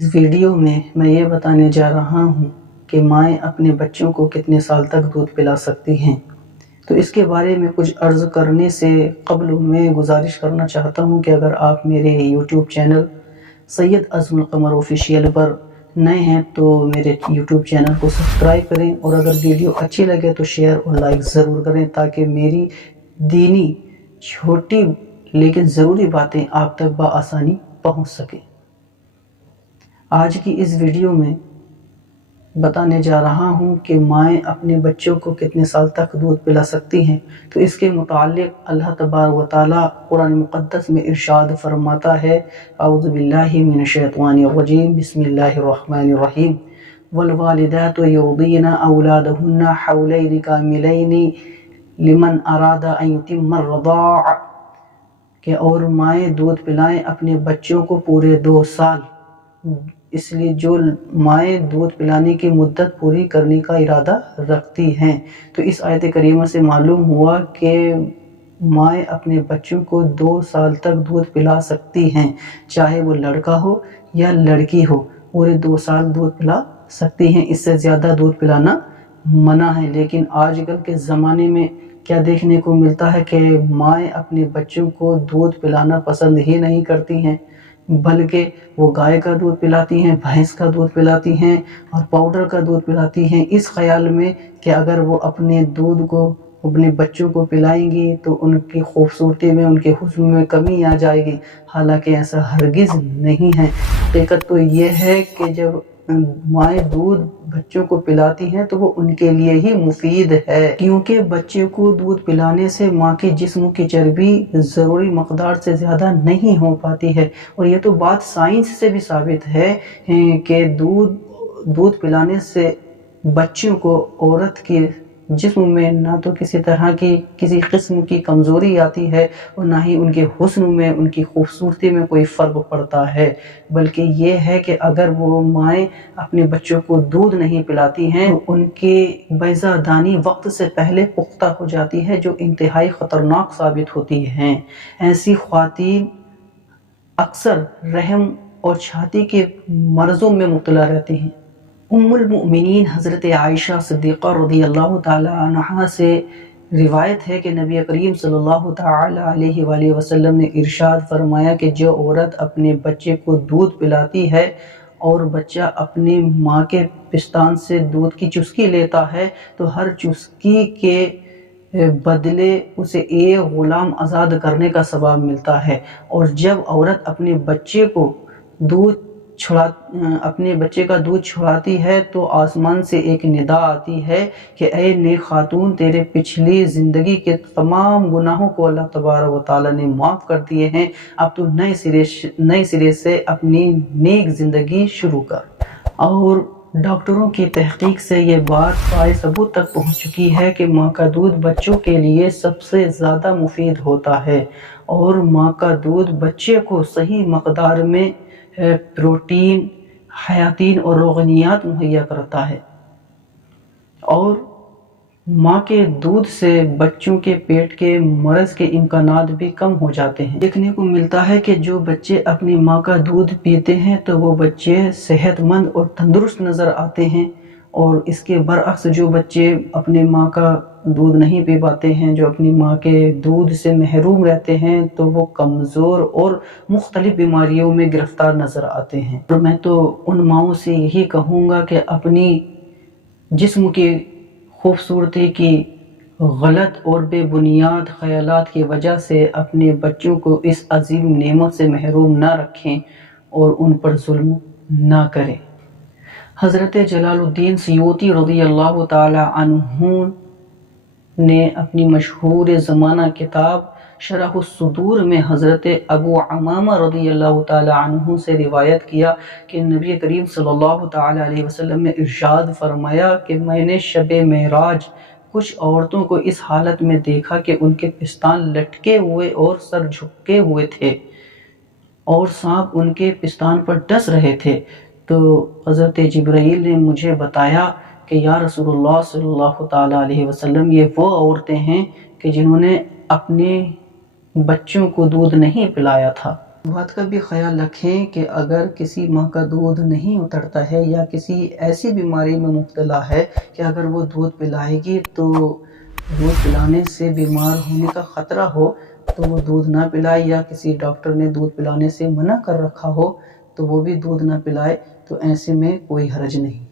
اس video میں میں یہ بتانے جا رہا ہوں کہ مائیں اپنے بچوں کو کتنے سال تک دودھ پلا سکتی ہیں۔ تو اس کے بارے میں کچھ عرض کرنے سے قبل میں گزارش کرنا چاہتا ہوں کہ اگر آپ میرے یوٹیوب چینل سید اعظم القمر آفیشیل پر نئے ہیں تو میرے یوٹیوب چینل کو سبسکرائب کریں، اور اگر ویڈیو اچھی لگے تو شیئر اور لائک ضرور کریں تاکہ میری دینی چھوٹی لیکن ضروری باتیں آپ تک بآسانی پہنچ سکیں۔ آج کی اس ویڈیو میں بتانے جا رہا ہوں کہ مائیں اپنے بچوں کو کتنے سال تک دودھ پلا سکتی ہیں۔ تو اس کے متعلق اللہ تبارک و تعالیٰ قرآن مقدس میں ارشاد فرماتا ہے، اعوذ باللہ من الشیطان الرجیم، بسم اللہ الرحمن الرحیم، والوالدات یرضعن اولادہن حولین کاملین لمن اراد ان یتم الرضاع، کہ اور مائیں دودھ پلائیں اپنے بچوں کو پورے 2 سال، اس لیے جو مائیں دودھ پلانے کی مدت پوری کرنے کا ارادہ رکھتی ہیں۔ تو اس آیت کریمہ سے معلوم ہوا کہ مائیں اپنے بچوں کو 2 سال تک دودھ پلا سکتی ہیں، چاہے وہ لڑکا ہو یا لڑکی ہو، پورے 2 سال دودھ پلا سکتی ہیں۔ اس سے زیادہ دودھ پلانا منع ہے، لیکن آج کل کے زمانے میں کیا دیکھنے کو ملتا ہے کہ مائیں اپنے بچوں کو دودھ پلانا پسند ہی نہیں کرتی ہیں، بلکہ وہ گائے کا دودھ پلاتی ہیں، بھینس کا دودھ پلاتی ہیں اور پاؤڈر کا دودھ پلاتی ہیں، اس خیال میں کہ اگر وہ اپنے دودھ کو اپنے بچوں کو پلائیں گی تو ان کی خوبصورتی میں، ان کے حسن میں کمی آ جائے گی، حالانکہ ایسا ہرگز نہیں ہے۔ حقیقت تو یہ ہے کہ جب مائیں دودھ بچوں کو پلاتی ہیں تو وہ ان کے لیے ہی مفید ہے، کیونکہ بچے کو دودھ پلانے سے ماں کے جسم کی چربی ضروری مقدار سے زیادہ نہیں ہو پاتی ہے، اور یہ تو بات سائنس سے بھی ثابت ہے کہ دودھ پلانے سے بچوں کو عورت کے جسم میں نہ تو کسی طرح کی کسی قسم کی کمزوری آتی ہے اور نہ ہی ان کے حسن میں، ان کی خوبصورتی میں کوئی فرق پڑتا ہے، بلکہ یہ ہے کہ اگر وہ مائیں اپنے بچوں کو دودھ نہیں پلاتی ہیں تو ان کی بیضہ دانی وقت سے پہلے پختہ ہو جاتی ہے، جو انتہائی خطرناک ثابت ہوتی ہیں۔ ایسی خواتین اکثر رحم اور چھاتی کے مرضوں میں مبتلا رہتی ہیں۔ ام المؤمنین حضرت عائشہ صدیقہ رضی اللہ تعالی عنہا سے روایت ہے کہ نبی کریم صلی اللہ تعالی علیہ وآلہ وسلم نے ارشاد فرمایا کہ جو عورت اپنے بچے کو دودھ پلاتی ہے اور بچہ اپنی ماں کے پستان سے دودھ کی چسکی لیتا ہے تو ہر چسکی کے بدلے اسے ایک غلام آزاد کرنے کا ثواب ملتا ہے، اور جب عورت اپنے بچے کا دودھ چھڑاتی ہے تو آسمان سے ایک ندا آتی ہے کہ اے نیک خاتون، تیرے پچھلی زندگی کے تمام گناہوں کو اللہ تبارک و تعالیٰ نے معاف کر دیے ہیں، اب تو نئے سرے سے اپنی نیک زندگی شروع کر۔ اور ڈاکٹروں کی تحقیق سے یہ بات پائے ثبوت تک پہنچ چکی ہے کہ ماں کا دودھ بچوں کے لیے سب سے زیادہ مفید ہوتا ہے، اور ماں کا دودھ بچے کو صحیح مقدار میں پروٹین، حیاتین اور روغنیات مہیا کرتا ہے، اور ماں کے دودھ سے بچوں کے پیٹ کے مرض کے امکانات بھی کم ہو جاتے ہیں۔ دیکھنے کو ملتا ہے کہ جو بچے اپنی ماں کا دودھ پیتے ہیں تو وہ بچے صحت مند اور تندرست نظر آتے ہیں، اور اس کے برعکس جو بچے اپنی ماں کا دودھ نہیں پی پاتے ہیں، جو اپنی ماں کے دودھ سے محروم رہتے ہیں، تو وہ کمزور اور مختلف بیماریوں میں گرفتار نظر آتے ہیں۔ اور میں تو ان ماؤں سے یہی کہوں گا کہ اپنی جسم کی خوبصورتی کی غلط اور بے بنیاد خیالات کی وجہ سے اپنے بچوں کو اس عظیم نعمت سے محروم نہ رکھیں اور ان پر ظلم نہ کریں۔ حضرت جلال الدین سیوطی رضی اللہ تعالی عنہ نے اپنی مشہور زمانہ کتاب شرح الصدور میں حضرت ابو عمامہ رضی اللہ تعالی عنہ سے روایت کیا کہ نبی کریم صلی اللہ تعالی علیہ وسلم نے ارشاد فرمایا کہ میں نے شب معراج کچھ عورتوں کو اس حالت میں دیکھا کہ ان کے پستان لٹکے ہوئے اور سر جھکے ہوئے تھے، اور سانپ ان کے پستان پر ڈس رہے تھے۔ تو حضرت جبرائیل نے مجھے بتایا کہ یا رسول اللہ صلی اللہ تعالیٰ علیہ وسلم، یہ وہ عورتیں ہیں کہ جنہوں نے اپنے بچوں کو دودھ نہیں پلایا تھا۔ بات کا بھی خیال رکھیں کہ اگر کسی ماں کا دودھ نہیں اترتا ہے یا کسی ایسی بیماری میں مبتلا ہے کہ اگر وہ دودھ پلائے گی تو دودھ پلانے سے بیمار ہونے کا خطرہ ہو تو وہ دودھ نہ پلائے، یا کسی ڈاکٹر نے دودھ پلانے سے منع کر رکھا ہو تو وہ بھی دودھ نہ پلائے، تو ایسے میں کوئی حرج نہیں۔